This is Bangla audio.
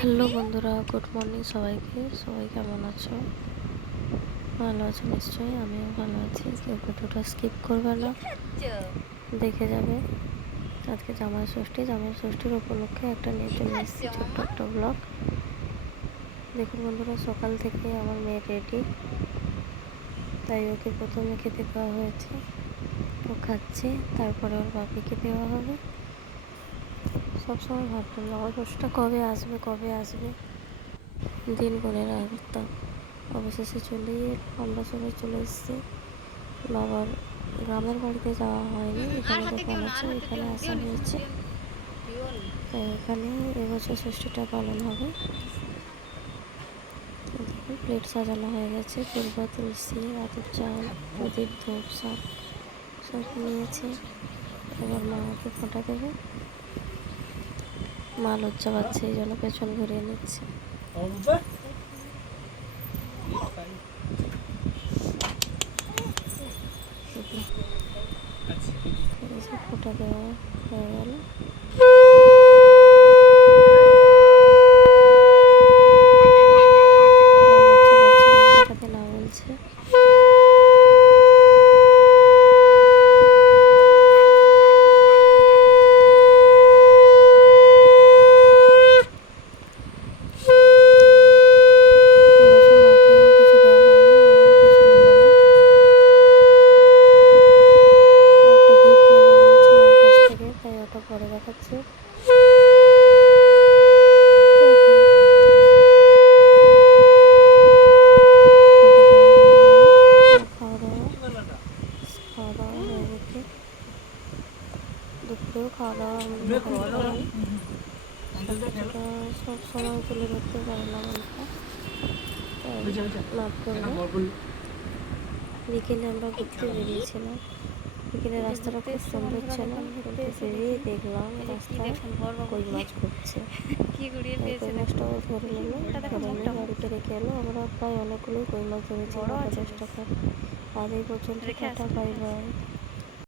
হ্যালো বন্ধুরা, গুড মর্নিং সবাইকে। সবাই কেমন আছো? ভালো আছো নিশ্চয়ই, আমিও ভালো আছি। কেউ ভিডিওটা স্কিপ করবে না, দেখে যাবে। আজকে জামাই ষষ্ঠীর উপলক্ষে একটা নিয়ে চলে এসেছি, ছোট্ট একটা ব্লগ। দেখুন বন্ধুরা, সকাল থেকে আমার মেয়ে রেডি, তাই ওকে প্রথমে খেতে দেওয়া হয়েছে। ও খাচ্ছে, তারপরে ওর বাপিকে দেওয়া হবে। সবসময় ভাবতাম জামাই ষষ্ঠীটা কবে আসবে, দিন গুনে রাখতাম। অবশেষে চলেই এলো, আমরা সবাই চলে এসেছি। বাবার গ্রামের বাড়িতে যাওয়া হয়নি, এখানে দোকান আছে, এখানে আসা হয়েছে। তাই এখানে এবছর ষষ্ঠীটা পালন হবে। দেখুন, প্লেট সাজানো হয়ে গেছে, দুর্বা, তুলসী, আতপ চাল, প্রদীপ, ধূপ, শাক সব নিয়েছে। এবার মা ওকে ফোঁটা দেবে। মা লজ্জা পাচ্ছে, এই জন্য পেছন ঘুরিয়ে নিচ্ছে। ফোঁটা দেওয়া হয়ে গেল। না বলছে, পরে দেখাচ্ছে। খাওয়া দাওয়া হয়ে গেছে, দুপুরেও খাওয়া দাওয়া সব সময় তুলে ধরতে পারে না মনটা, মাফ করবে। বিকেলে আমরা ঘুরতে বেরিয়েছিলাম। বিকেলে রাস্তাটা খুব সুন্দর ছিল, কিন্তু বেরিয়ে দেখলাম রাস্তায় কই মাছ ঘুরছে। কই মাছটাও ধরে নিল, বাড়িতে রেখে এলো। আমরা প্রায় অনেকগুলোই কই মাছ ধরেছি, 9-10 টাকা। আর এই পর্যন্ত টাটা, বাই বাই।